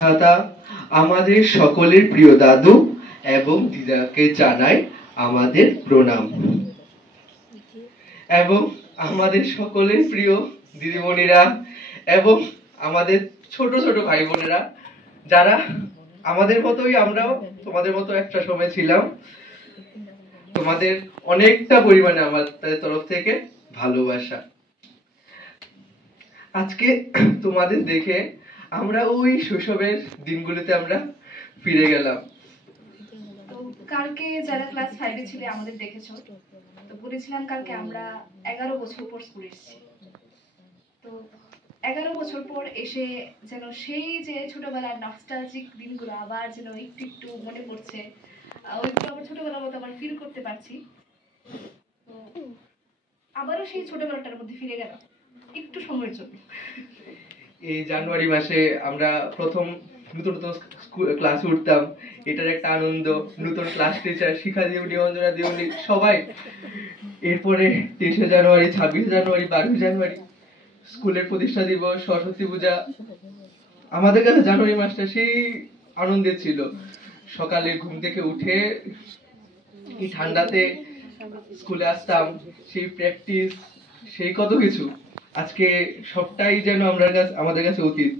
দাদা আমাদের সকলের প্রিয় দাদু এবং দিদাকে জানাই আমাদের প্রণাম এবং আমাদের সকলের প্রিয় দিদিমণিরা এবং আমাদের ছোট ছোট ভাই বোনেরা যারা আমাদের মতোই আমরাও তোমাদের মতো একটা সময় ছিলাম, তোমাদের অনেকটা পরিমাণে আমাদের তরফ থেকে ভালোবাসা। আজকে তোমাদের দেখে আমরা ওই শৈশবের দিনগুলোতে আমরা ফিরে গেলাম। তো কালকে যারা ক্লাস 5 এ ছিলে আমাদের দেখেছো, তো বলেছিলাম কালকে আমরা 11 বছর পর স্কুলে এসেছি। তো 11 বছর পর এসে যেন সেই যে ছোটবেলার নস্টালজিক দিনগুলো আবার যেন একটু একটু মনে পড়ছে, ওইগুলো আবার ছোটবেলার মতো আবার ফিল করতে পারছি। তো আবারও সেই ছোটবেলাটার মধ্যে ফিরে গেলাম একটু সময়ের জন্য। এই জানুয়ারি মাসে আমরা প্রথম নতুন নতুন ক্লাসে উঠতাম, এটার একটা আনন্দ, নতুন ক্লাস টিচার শিখা দিউনি, অঞ্জনা দিউনি সবাই। এরপরে 23শে জানুয়ারি, 26শে জানুয়ারি, 12শে জানুয়ারি স্কুলের প্রতিষ্ঠা দিবস, সরস্বতী পূজা। আমাদের কাছে জানুয়ারি মাসটা সেই আনন্দের ছিল। সকালে ঘুম থেকে উঠে এই ঠান্ডাতে স্কুলে আসতাম, সেই প্র্যাকটিস, সেই কত কিছু আজকে সবটাই যেন আমাদের কাছে অতীত।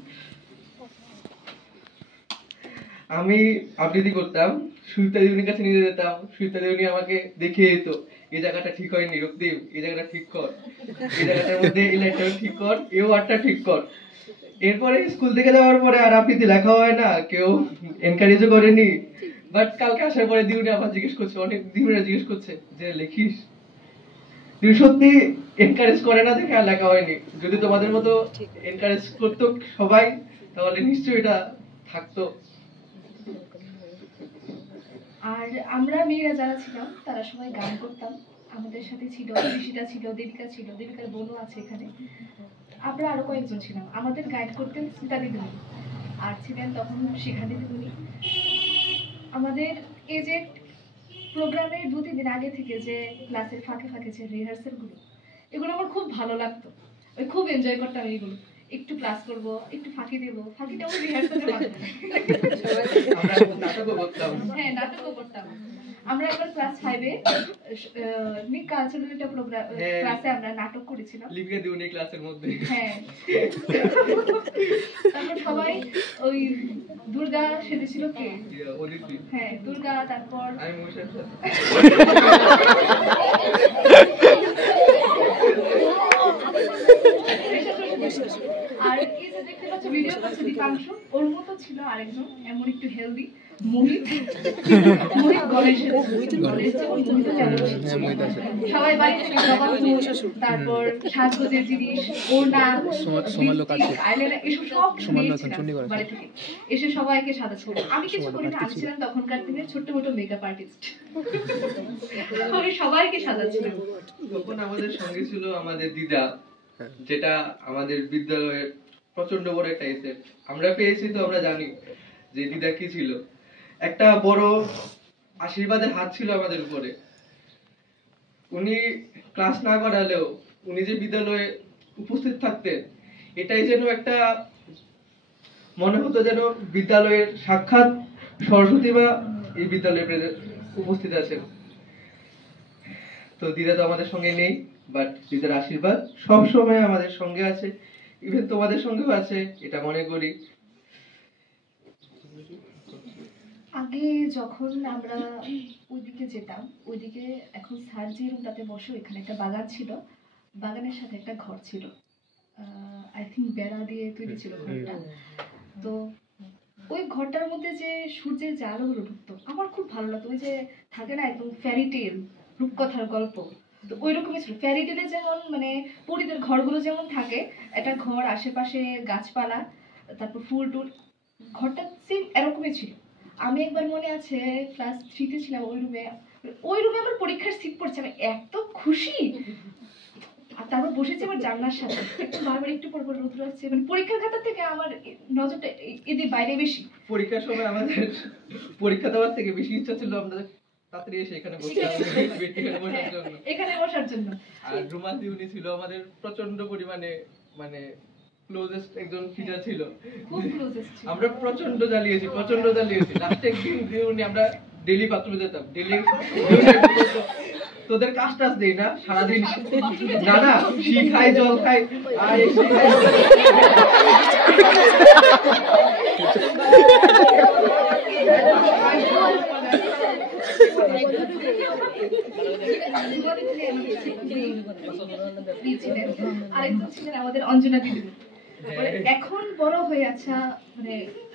আমি আবৃত্তি করতাম, সুইতা দিদির কাছে নিয়ে যেতাম, সুইতা দিদি আমাকে দেখিয়ে দিত, এই জায়গাটা ঠিক হয়নি রক্তিম, এই জায়গাটা ঠিক কর, এই জায়গাটার মধ্যে এই লাইনটা ঠিক কর, এই ওয়ার্ডটা ঠিক কর। এরপরে স্কুল থেকে যাওয়ার পরে আর আবৃত্তি লেখা হয় না, কেউ এনকারেজও করেনি। বাট কালকে আসার পরে দিউনি আবার জিজ্ঞেস করছে, অনেক দিউনিরা জিজ্ঞেস করছে যে লেখিস, তুই সত্যি এনকারেজ করে না দেখে আর লেখা হয়নি। যদি তোমাদের মতো এনকারেজ করতো সবাই তাহলে নিশ্চয়ই এটা থাকতো। আর আমরা মেয়েরা যারা ছিলাম তারা সবাই গান করতাম, আমাদের সাথে ছিল ঋষিতা, ছিল দেবিকা, ছিল দেবিকার বোনও আছে এখানে। আমরা আরো কয়েকজন ছিলাম, আমাদের গাইড করতেন স্মিতা দিদিমণি, আর ছিলেন তখন শিখা দিদিমণি। আমাদের এই যে প্রোগ্রামের 2-3 দিন আগে থেকে যে ক্লাসের ফাঁকে ফাঁকে যে রিহার্সাল গুলো, এগুলো আমার খুব ভালো লাগতো, ওই খুব এনজয় করতাম এইগুলো। একটু ক্লাস করব, একটু ফাঁকি দেব, ফাঁকিটা আমার রিহার্সালের মাধ্যমে। আমরা নাটকও করতাম। হ্যাঁ, নাটকও করতাম। আমরা একবার ক্লাস 5 এ নিক কালচারাল একটা প্রোগ্রাম ক্লাসে আমরা নাটক করেছিলাম, লিপিকা দিউনি ক্লাসের মধ্যে। হ্যাঁ, তারপর সবাই ওই দুর্গা সেজেছিল কে, অদিতি, হ্যাঁ দুর্গা, তারপর আমি মশার আর এই যে দেখতে পাচ্ছ ভিডিও করছে দীপাংশু, ওর মতো ছিল আরেকজন এমন একটু হেলদি, মোহিত। মোহিত গণেশের সবাই বাড়ি থেকে জবাব, তারপর সাজগোজের জিনিস, ওড়না, আইলাইনার, এসব সব নিয়েছিলাম বাড়ি থেকে। এসে সবাইকে সাজাচ্ছিল। আমি কিছু করি না, আমি ছিলাম তখনকার দিনের ছোট্ট মোটো মেকআপ আর্টিস্ট। আমি সবাইকে সাজাচ্ছিলাম। তখন আমাদের সঙ্গে ছিল আমাদের দিদা, যেটা আমাদের বিদ্যালয়ের প্রচন্ড বড় একটা এসেট। আমরা পেয়েছি তো আমরা জানি যে দিদা কি ছিল, একটা বড় আশীর্বাদের হাত ছিল আমাদের উপরে। উনি ক্লাস না করালেও উনি যে বিদ্যালয়ে উপস্থিত থাকতেন, এটাই যেন একটা মনে হতো যেন বিদ্যালয়ের সাক্ষাৎ সরস্বতী মা এই বিদ্যালয়ে উপস্থিত আছেন। তো দিদা তো আমাদের সঙ্গে নেই, বাট দিদার আশীর্বাদ সব সময় আমাদের সঙ্গে আছে, ইভেন তোমাদের সঙ্গেও আছে, এটা মনে করি। আগে যখন আমরা ওইদিকে যেতাম, ওইদিকে এখন স্যার যে রুমটাতে বসে এখানে একটা বাগান ছিল, বাগানের সাথে একটা ঘর ছিল, আই থিঙ্ক বেড়া দিয়ে তৈরি ছিল ঘরটা। তো ওই ঘরটার মধ্যে যে সূর্যের যে আলোগুলো ঢুকতো আমার খুব ভালো লাগতো। ওই যে থাকে না একদম ফ্যারি টেল, রূপকথার গল্প, তো ওই রকমই ছিল। ফ্যারি টেলে যেমন মানে পরীদের ঘরগুলো যেমন থাকে, একটা ঘর, আশেপাশে গাছপালা, তারপর ফুল টুল, ঘরটা সেম এরকমই ছিল। আমি একবার মনে আছে ক্লাস 3 তে ছিলাম, ওই রুমে আমার পরীক্ষার সিট পড়ছে, আমি এত খুশি। আর তারপর বসেছি আমার জানলার সাথে, একটু বারবার একটু পর পর রোদ্র আসছে, মানে পরীক্ষার খাতা থেকে আমার নজরটা এদের বাইরে বেশি। পরীক্ষার সময় আমাদের পরীক্ষা দেওয়ার থেকে বেশি ইচ্ছা ছিল আমরা তাড়াতাড়ি এসে এখানে এখানে বসার জন্য। আর রুমা দিউনি ছিল আমাদের প্রচন্ড পরিমাণে মানে ক্লোজেস্ট একজন টিচার ছিল। খুব ক্লোজেস্ট ছিল। আমরা প্রচন্ড জ্বালিয়েছি লাস্টে একদিন দিদিমণি আমরা ডেইলি বাথরুমে যেতাম, ডেইলি তোদের কাজ টাজ দেই না সারাদিন, না না শি খাই জল খাই আর এসে আরেকজন ছিলেন আমাদের অঞ্জনা দিদি। এখন বড় হয়ে আচ্ছা মানে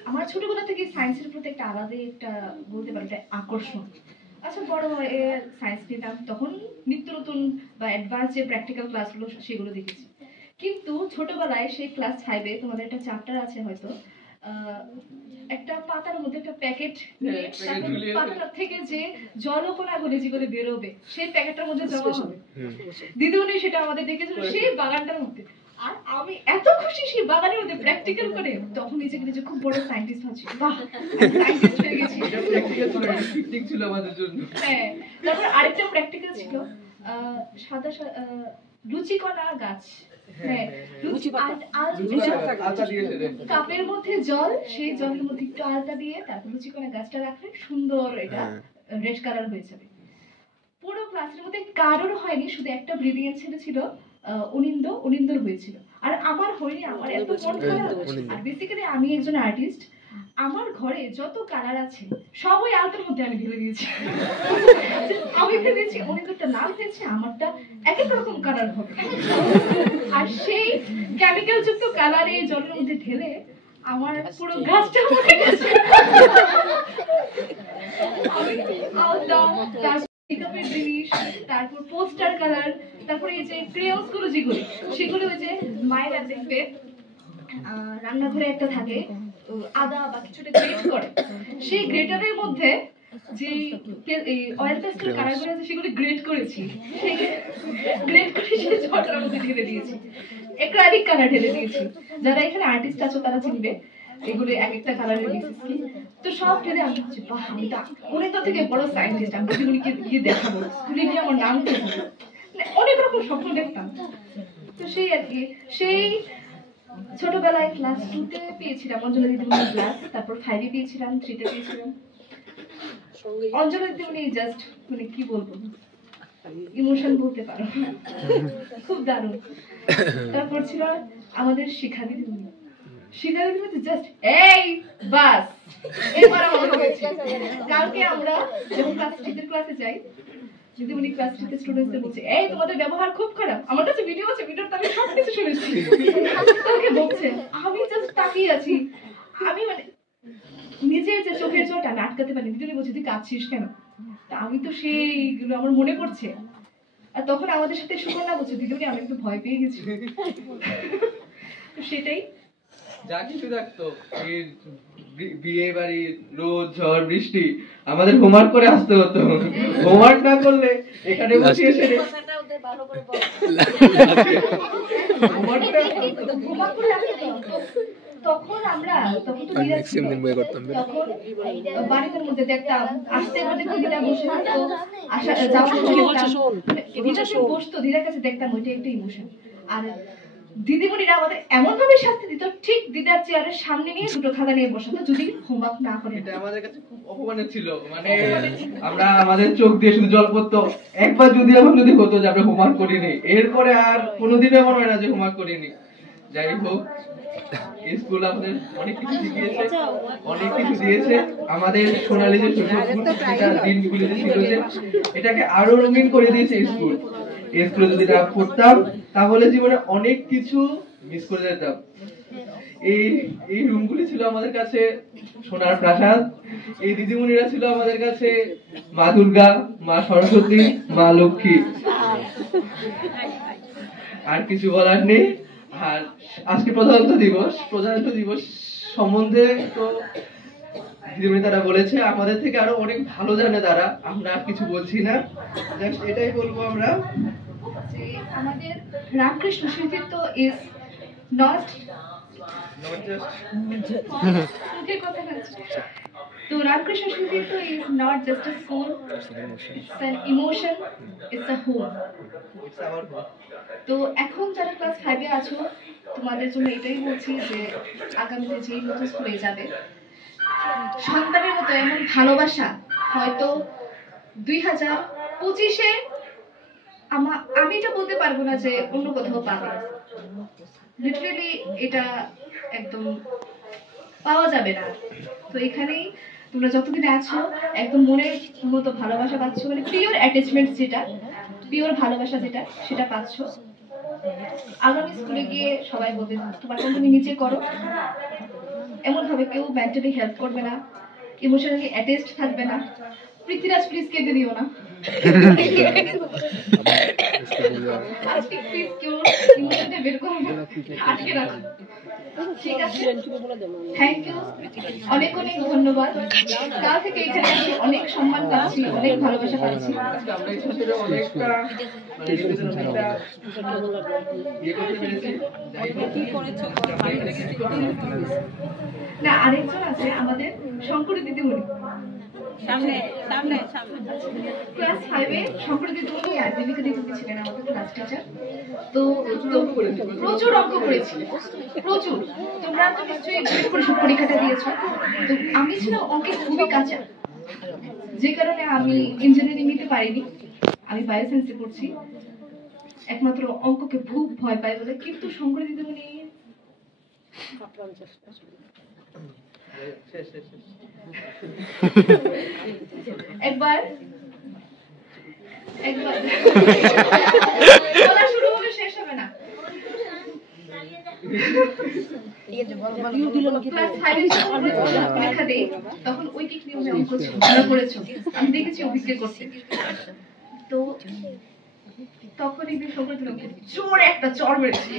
আমার ছোটবেলা থেকে সায়েন্সের প্রতি একটা আলাদা একটা বলতে পারো একটা আকর্ষণ। আচ্ছা বড় হয়ে সায়েন্স নিতাম, তখন নিত্য নতুন বা অ্যাডভান্স যে প্র্যাকটিক্যাল ক্লাসগুলো সেগুলো দেখেছি। কিন্তু ছোটবেলায় সেই ক্লাস 5-এ তোমাদের একটা চ্যাপ্টার আছে হয়তো, একটা পাতার মধ্যে একটা প্যাকেট নিয়ে পাতাটা থেকে যে জলকণাগুলি যেগুলো বেরোবে সেই প্যাকেটটার মধ্যে জমা হবে। দিদিমণি সেটা আমাদের দেখেছিল সেই বাগানটার মধ্যে। আর আমি এত খুশি সেই বাগানের মধ্যে প্র্যাকটিক্যাল করে, তখন নিজেকে নিজে খুব বড় সায়েন্টিস্ট ভাবছি, বাহ সায়েন্টিস্ট হয়ে গেছি। এটা প্র্যাকটিক্যাল ঠিক ছিল আমাদের জন্য। হ্যাঁ, তারপর আরেকটা প্র্যাকটিক্যাল ছিল সাদা লুচিকণা গাছ। হ্যাঁ, কাপের মধ্যে জল, সেই জলের মধ্যে একটু আলতা দিয়ে তারপর লুচিকণা গাছটা রাখলে সুন্দর এটা রেড কালার হয়ে যাবে। পুরো ক্লাসের মধ্যে কারোর হয়নি, শুধু একটা ব্রিলিয়েন্ট ছেলে ছিল, অনিন্দর হয়েছিল। আর আমার হয়নি, আমার এত মন খারাপ। আর বেসিক্যালি আমি একজন আর্টিস্ট, আমার ঘরে যত কালার আছে সব ওই আলতার মধ্যে আমি ঢেলে দিয়েছি। আমি ভেবেছি অনিন্দরটা লাল হয়েছে, আমারটা এক এক রকম কালার হবে। আর সেই কেমিক্যাল যুক্ত কালারে জলের মধ্যে ঢেলে আমার পুরো গাছটা মরে গেছে। আমি আলতা, মেকআপের জিনিস, তারপর পোস্টার কালার, তারপরে এই যে ক্রেয়ন্স গুলো যেগুলো সেগুলো ওই যে মায়েরা দেখবে রান্নাঘরে একটা থাকে আদা বা কিছুটা গ্রেট করে, সেই গ্রেটারের মধ্যে যে অয়েল পেস্টেল কালার গুলো আছে সেগুলো গ্রেট করেছি, সেই গ্রেট করে সেই জলটার মধ্যে ঢেলে দিয়েছি, অ্যাক্রিলিক কালার ঢেলে দিয়েছি। যারা এখানে আর্টিস্ট আছো তারা চিনবে এগুলো এক একটা কালারের বেসিস কি। তো সব ঢেলে আমি ভাবছি বাহ আমি তো অনেক থেকে বড় সায়েন্টিস্ট, আমি দিদিমণিকে গিয়ে দেখাবো, স্কুলে গিয়ে আমার নাম করবো, অনেক রকম স্বপ্ন দেখতাম। তো সেই আর কি, সেই ছোটবেলায় ক্লাস 2-তে পেয়েছিলাম অঞ্জনা দিদিমণির ক্লাস, তারপর 5-এ পেয়েছিলাম, 3-তে পেয়েছিলাম। অঞ্জনা দিদিমণি জাস্ট মানে কি বলবো, ইমোশন বলতে পারো, খুব দারুণ। তারপর ছিল আমাদের শিখা দিদিমণি। শিখা দিদিমণি জাস্ট এই বাস এবার আমাদের হয়েছে। কালকে আমরা যখন ক্লাস 3-এর ক্লাসে যাই, দিদিমণি ক্লাস 3-তে স্টুডেন্টসদের বলছে এই তোমাদের ব্যবহার খুব খারাপ, আমার কাছে ভিডিও আছে, ভিডিওতে আমি সব কিছু শুনেছি। তাকে বলছে, আমি জাস্ট তাকিয়ে আছি, আমি মানে নিজে যে চোখের জলটা আমি আটকাতে পারিনি। দিদিমণি বলছে তুই কাঁদছিস কেন? তা আমি তো সেইগুলো আমার মনে পড়ছে। আর তখন আমাদের সাথে সুকন্যা বলছে দিদিমণি আমি একটু ভয় পেয়ে গেছি। সেটাই যা কিছু থাকতো, বিয়ে বাড়ি, রোদ ঝড় বৃষ্টি, আমাদের হোমওয়ার্ক করে আসতে হতো। হোমওয়ার্ক না করলে এখানে বসে এসে তখন আমরা তখন তো বাড়ির মধ্যে দেখতাম আসতে আমাদের দিদিরা বসে থাকতো, আসা যাওয়ার সময় বসতো দিদার কাছে, দেখতাম ওইটা একটা ইমোশন। আর দিদিমণিরা আমাদের এমন ভাবে শাস্তি দিত, ঠিক দিদার চেয়ারের সামনে নিয়ে দুটো খাতা নিয়ে বসাতো যদি হোমওয়ার্ক না করে। এটা আমাদের কাছে খুব অপমানের ছিল, মানে আমরা আমাদের চোখ দিয়ে শুধু জল পড়তো। একবার যদি এমন যদি হতো যে আমরা হোমওয়ার্ক করিনি, এরপরে আর কোনোদিনও এমন হয় না যে হোমওয়ার্ক করিনি। যাই হোক, স্কুল আমাদের অনেক কিছু শিখিয়েছে, অনেক কিছু দিয়েছে। আমাদের সোনালী যে দিনগুলি যে ছিল, যে এটাকে আরো রঙিন করে দিয়েছে স্কুল। স্কুলে যদি না পড়তাম তাহলে জীবনে অনেক কিছু মিস করে যেতাম। এই রুমগুলি ছিল আমাদের কাছে সোনার প্রাসাদ। এই দিদিমণিরা ছিল আমাদের কাছে মা দুর্গা, মা সরস্বতী, মা লক্ষ্মী। আর কিছু বলার নেই। আর আজকে প্রজাতন্ত্র দিবস সম্বন্ধে তো দিদিমণি তারা বলেছে, আমাদের থেকে আরো অনেক ভালো জানে তারা, আমরা আর কিছু বলছি না, জাস্ট এটাই বলবো আমরা যে আমাদের রামকৃষ্ণ শিল্পিত্ব ইজ নট তো Ramakrishna Shilpitva is not just a school, it's an emotion, it's a home. তো এখন যারা ক্লাস 5-এ আছো তোমাদের জন্য এটাই বলছি যে আগামীতে যেই নতুন স্কুলে যাবে, সন্তানের মতো এমন ভালোবাসা হয়তো 2025-এ আমি এটা বলতে পারবো না যে অন্য কোথাও পাবে। লিটারেলি এটা একদম পাওয়া যাবে না। তো এখানেই তোমরা যতদিন আছো একদম মনের মতো ভালোবাসা পাচ্ছ, মানে পিওর অ্যাটাচমেন্ট যেটা, পিওর ভালোবাসা যেটা, সেটা পাচ্ছ। আগামী স্কুলে গিয়ে সবাই বলবে তোমার কাজ তুমি নিজে করো, এমন ভাবে কেউ মেন্টালি হেল্প করবে না, ইমোশনালি অ্যাটাচড থাকবে না। পৃথ্বীরাজ প্লিজ কেঁদে দিও না, আজকে প্লিজ কেউ ইমোশনটা বের করো না, আটকে রাখো, ঠিক আছে? থ্যাংক ইউ, অনেক অনেক ধন্যবাদ। কাল থেকে এখানে আসি অনেক সম্মান পাচ্ছি, অনেক ভালোবাসা পাচ্ছি। না, আরেকজন আছে আমাদের শঙ্করী দিদিমণি, ক্লাস 5-এ শঙ্করী দিদিমণি আর দেবিকা দিদিমণি ছিলেন আমাদের ক্লাস টিচার। তো প্রচুর অঙ্ক করেছি, প্রচুর। তোমরা তো নিশ্চয়ই পরিষদ পরীক্ষাটা দিয়েছো। তো আমি ছিলাম অঙ্কে খুবই কাঁচা, যে কারণে আমি ইঞ্জিনিয়ারিং নিতে পারিনি। আমি বায়োসায়েন্সে পড়ছি, একমাত্র অঙ্ককে খুব ভয় পাই বলে। কিন্তু শঙ্করী দিদিমণি একবার বলা শুরু হলে শেষ হবে না। পরীক্ষা দেই, তখন ঐকিক নিয়মে অঙ্ক করেছো, আমি দেখেছি অভিজ্ঞ করতে। তো তখনই জোরে একটা চড় মেরেছি,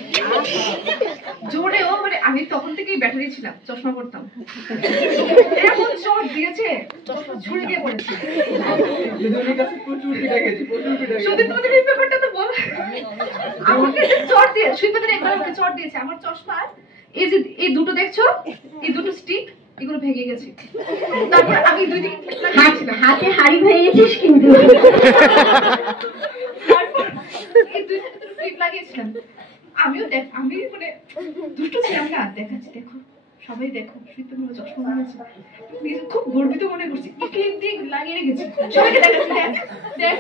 জোরেও, মানে আমি তখন থেকেই ব্যাটারি ছিলাম, চশমা পড়তাম, এমন চড় দিয়েছে ঝুড়ে গিয়ে পড়েছি। সত্যি তোমাদের এই ব্যাপারটা তো বল, আমাকে যে চড় দিয়ে সুইপাদের একবার আমাকে চড় দিয়েছে, আমার চশমা এই যে এই দুটো দেখছো, এই দুটো স্টিক এগুলো ভেঙে গেছে। তারপর আমি দুই দিকে হাতে হাড়ি ভেঙেছিস কিন্তু লাগিয়েছিলাম। আমিও আমি মানে দুষ্ট ছিলাম না, দেখাচ্ছি দেখো সবাই দেখো সুইপার চশমা বানিয়েছে, খুব গর্বিত মনে করছি, ক্লিপ দিয়ে লাগিয়ে রেখেছি, সবাইকে দেখাচ্ছি দেখ।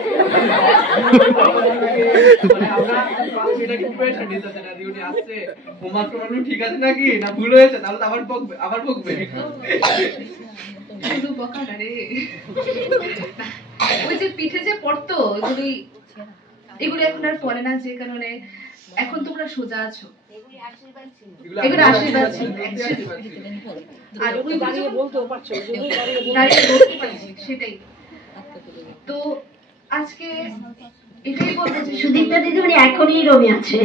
ঠিক আছে নাকি না ভুল হয়েছে, তাহলে তো আবার বকবে। শুধু বকা না রে, ওই যে পিঠে যে পড়তো এগুলো এখন আর পড়ে না, যে কারণে এখন তোমরা সোজা আছো। এগুলো আশীর্বাদ ছিল, আর সেটাই। তো আজকে এটাই বলবো যে সুদীপ্তা দিদিমণি এখনই রমি আছে।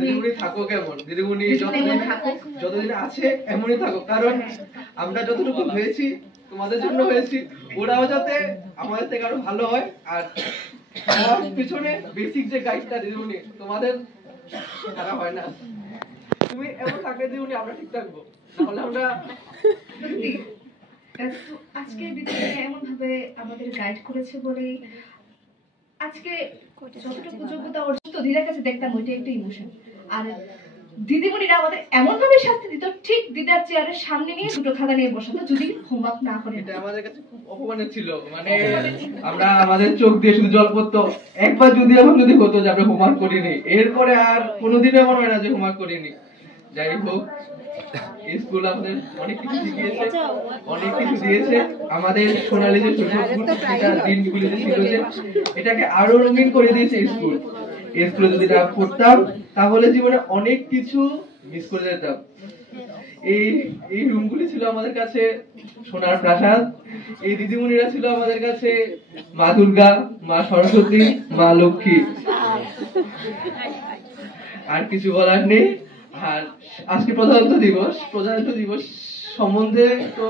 দিদিমণি থাকো কেমন, দিদিমণি যতদিন আছে এমনই থাকো, কারণ আমরা যতটুকু হয়েছি তোমাদের জন্য হয়েছি, ওরাও যাতে আমাদের থেকে আরো ভালো হয়। আর পিছনে বেসিক যে গাইডটা দিদিমণি তোমাদের থাকা হয় না, তুমি এমন থাকলে দিদিমণি আমরা ঠিক থাকবো, নাহলে আমরা আজকে দিদিমণি এমন ভাবে আমাদের গাইড করেছে বলেই আজকে যতটুকু যোগ্যতা অর্জিত দিদার কাছে দেখতাম ওইটা একটা ইমোশন। আর দিদিমণিরা আমাদের এমন ভাবে শাস্তি দিত, ঠিক দিদার চেয়ারের সামনে নিয়ে দুটো খাতা নিয়ে বসাতো যদি হোমওয়ার্ক না করে। এটা আমাদের কাছে খুব অপমানের ছিল, মানে আমরা আমাদের চোখ দিয়ে শুধু জল পড়তো। একবার যদি এমন যদি হতো যে আমরা হোমওয়ার্ক করিনি, এরপরে আর কোনোদিনও এমন হয় না যে হোমওয়ার্ক করিনি। যাই হোক, স্কুল আমাদের অনেক কিছু শিখিয়েছে, অনেক কিছু দিয়েছে। আমাদের সোনালী যে দিনগুলি যে ছিল, যে এটাকে আরো রঙিন করে দিয়েছে স্কুল। স্কুলে যদি না পড়তাম তাহলে জীবনে অনেক কিছু মিস করে যেতাম। এই রুমগুলি ছিল আমাদের কাছে সোনার প্রাসাদ। এই দিদিমণিরা ছিল আমাদের কাছে মা দুর্গা, মা সরস্বতী, মা লক্ষ্মী। আর কিছু বলার নেই। আর আজকে প্রজাতন্ত্র দিবস সম্বন্ধে তো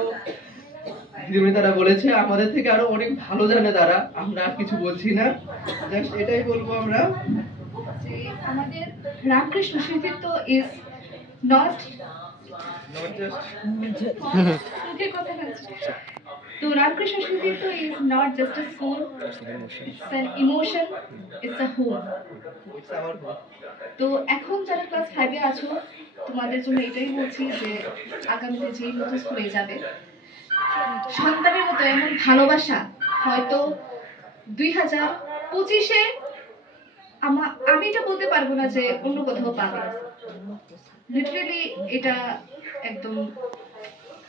দিদিমণি তারা বলেছে, আমাদের থেকে আরো অনেক ভালো জানে তারা, আমরা আর কিছু বলছি না। জাস্ট এটাই বলবো আমরা যে আমাদের রামকৃষ্ণ সাহিত্য ইজ নট জাস্ট তো রামকৃষ্ণ সংস্কৃতি তো is not just a school, it's an emotion, it's a home. It's our home. তো এখন যারা ক্লাস 5 এ আছো তোমাদের জন্য এটাই বলছি যে আগামীতে যেই নতুন স্কুলে যাবে সন্তানের মতো এমন ভালোবাসা হয়তো 2025-এ আমি এটা বলতে পারবো না যে অন্য কোথাও পাবে, লিটারালি এটা একদম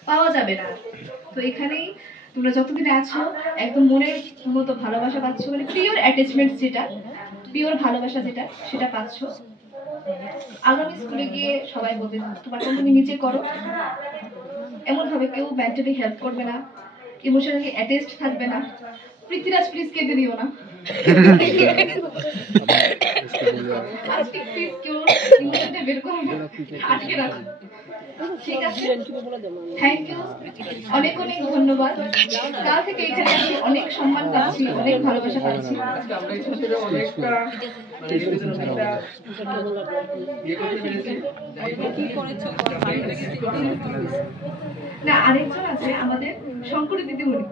পাওয়া যাবে না। তো এখানেই তোমরা যতদিন আছো একদম মনের মতো ভালোবাসা পাচ্ছ, মানে পিওর অ্যাটাচমেন্ট যেটা, পিওর ভালোবাসা যেটা সেটা পাচ্ছ। আগামী স্কুলে গিয়ে সবাই বলবে তোমার কাম তুমি নিজে করো, এমন ভাবে কেউ মেন্টালি হেল্প করবে না, ইমোশনালি অ্যাটাচড থাকবে না। পৃথ্বীরাজ প্লিজ কেঁদে দিও না, আজকে প্লিজ কেউ ইমোশনটা বের করো না, আটকে রাখো, ঠিক আছে? থ্যাংক ইউ, অনেক অনেক ধন্যবাদ। কাল থেকে এখানে আসি অনেক সম্মান পাচ্ছি, অনেক ভালোবাসা পাচ্ছি। আজকে আমরা এই সাথে অনেকটা মানে নিজেদের অনেকটা ইয়ে করতে পেরেছি। যাই হোক, না আরেকজন আছে আমাদের শঙ্করী দিদিমণি,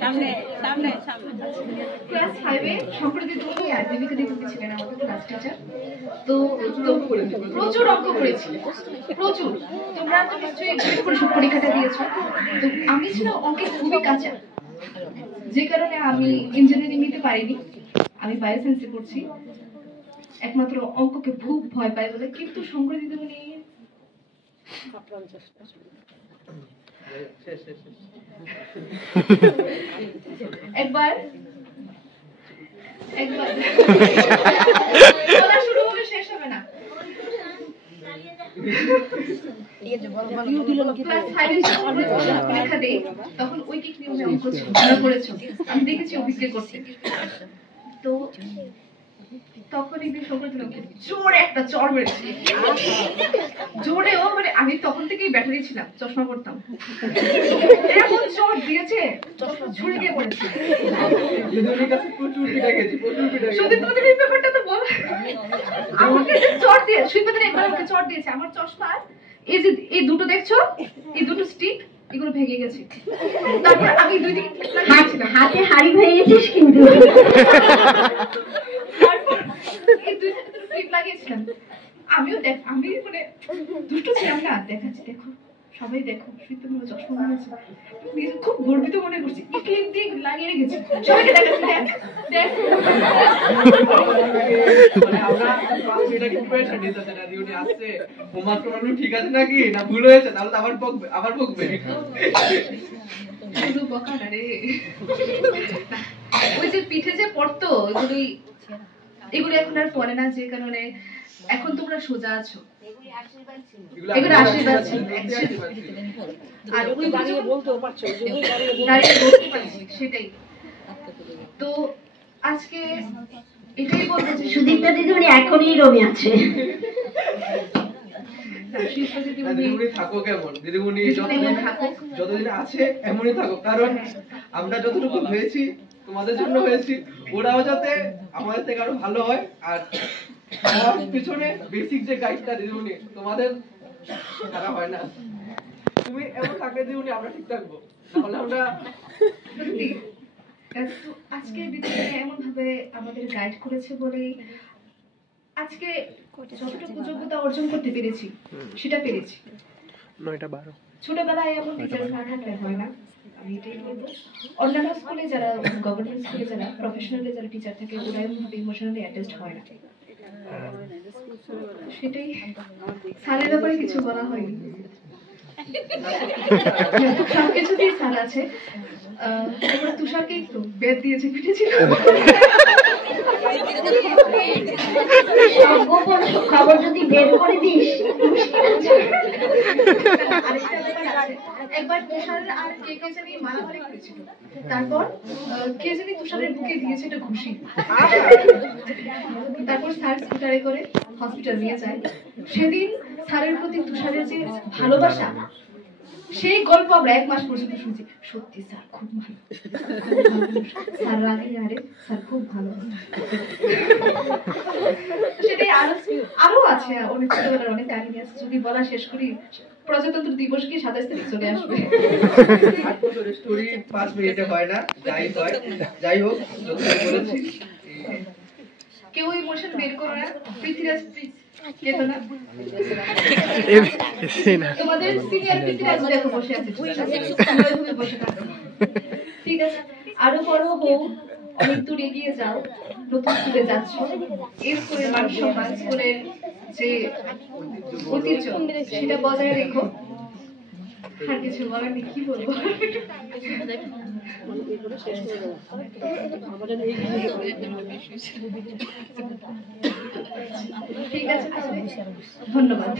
সামনে সামনে সামনে ক্লাস 5 এ শঙ্করী দিদিমণি আর দেবিকা দিদিমণি ছিলেন আমাদের ক্লাস টিচার। তো প্রচুর অঙ্ক করেছি, প্রচুর। তোমরা তো নিশ্চয়ই পরীক্ষাটা দিয়েছো। তো আমি ছিলাম অঙ্কে খুবই কাঁচা, যে কারণে আমি ইঞ্জিনিয়ারিং নিতে পারিনি, আমি বায়োসায়েন্সে পড়ছি। একমাত্র অঙ্ককে খুব ভয় পাই বলে, কিন্তু শঙ্করী দিদিমণি শেষ শেষ শেষ। একবার বলা শুরু হবে শেষ হবে না। ক্লাস 5 এ যখন পরীক্ষা দেই তখন ঐকিক নিয়মে অঙ্ক ছিল, তোমরা করেছো, আমি দেখেছি অভিজ্ঞ করতে। তো তখন এই শঙ্কর দিদিমণি জোরে একটা চড় মেরেছে, জোরে। ও মানে আমি তখন থেকেই ব্যাটারি ছিলাম, চশমা পড়তাম, এমন চড় দিয়েছে চশমা ঝুড়ে গিয়ে পড়েছে। দিদির কাছে প্রচুর পিঠা খেয়েছি, প্রচুর পিঠা খেয়েছি। সত্যি তোমাদের এই ব্যাপারটা তো বল, আমাকে যে চড় দিয়ে সুইপাদের একবার আমাকে চড় দিয়েছে, আমার চশমা এই যে এই দুটো দেখছো, এই দুটো স্টিক এগুলো ভেঙে গেছে। তারপর আমি দুই দিকে হাতে হাড়ি ভেঙেছিস কিন্তু। তারপর এই দুই হাতে দুটো ক্লিপ লাগিয়েছিলাম। আমি মানে দুষ্ট ছিলাম না, দেখাচ্ছি দেখো সবাই দেখো সুইপাদ মনে চশমা বানিয়েছে, নিজে খুব গর্বিত মনে করছি, এই ক্লিপ দিয়ে লাগিয়ে রেখেছি, সবাইকে দেখাচ্ছি দেখ দেখ। মানে আমরা এটাকে প্রেশার দিতে না, দিদি আসছে হোমওয়ার্ক করানো ঠিক আছে নাকি না ভুল হয়েছে, তাহলে তো আবার বকবে। শুধু বকা না রে, ওই যে পিঠে যে পড়তো এগুলি এখন আর পড়ে না, যে কারণে এখন তোমরা সোজা আছো। এগুলো আশীর্বাদ ছিল, আর ওই দাঁড়িয়ে বলতেও পারছো, দাঁড়িয়ে বলতে পারছি, সেটাই। তো আজকে এটাই বলতে যে সুদীপ্তা দিদিমণি এখনই রমি আছে। দিদিমণি থাকো কেমন, দিদিমণি যতদিন আছে এমনই থাকো, কারণ আমরা যতটুকু হয়েছি তোমাদের জন্য হয়েছি, ওরাও যাতে আমাদের থেকে আরো ভালো হয়। আর আমার পিছনে বেসিক যে গাইডটা দিদিমণি তোমাদের ছাড়া হয় না, তুমি এমন থাকলে দিদিমণি আমরা ঠিক থাকবো, তাহলে আমরা সত্যি। তো আজকে দিদিমণি এমন ভাবে আমাদের গাইড করেছে বলেই আজকে যতটুকু যোগ্যতা অর্জন করতে পেরেছি সেটা পেরেছি। 9টা-12 ছোটবেলায় এমন টিচার না থাকলে হয় না, আমি এটাই বলবো। অন্যান্য স্কুলে যারা গভর্নমেন্ট স্কুলে যারা প্রফেশনালি যারা টিচার থাকে ওরা এমনভাবে ইমোশনালি অ্যাটাচড হয় না, সেটাই। স্যারের ব্যাপারে কিছু বলা হয়নি, সবকিছু দিয়ে স্যার আছে। এবার তুষারকে একটু বেদ দিয়েছে, পিঠেছিল গোপন খবর যদি বের করে দিস। একবার তুষারের আর কে জানি মারামারি করেছিল, তারপর কে জানি তুষারের বুকে দিয়েছে একটা ঘুষি, তারপর স্যার স্কুটারে করে হসপিটাল নিয়ে যায়। সেদিন স্যারের প্রতি তুষারের যে ভালোবাসা, সেই গল্প আমরা 1 মাস পর্যন্ত শুনছি। সত্যি স্যার খুব ভালো, স্যার রাগে আরে স্যার খুব ভালো। সেটাই আরো আছে, অনেক ছোটবেলার অনেক কাহিনী আছে, যদি বলা শেষ করি প্রজাতন্ত্র দিবস কি 27 তারিখ চলে আসবে। স্টোরি 5 মিনিটে হয় না, যাই হয় যাই হোক যতটা বলেছি। কেউ ইমোশন বের করো না, পৃথ্বীরাজ প্লিজ কেঁদো না। তোমাদের সিনিয়র পৃথ্বীরাজ দেখো বসে আছে, তুমি বসে থাকো, ঠিক আছে? আরো বড় হও, অনেক দূর এগিয়ে যাও, নতুন স্কুলে যাচ্ছ, এই স্কুলের মান সম্মান, স্কুলের যে ঐতিহ্য সেটা বজায় রেখো। আর কিছু বলার নেই, কি বলবো? ঠিক আছে, ধন্যবাদ।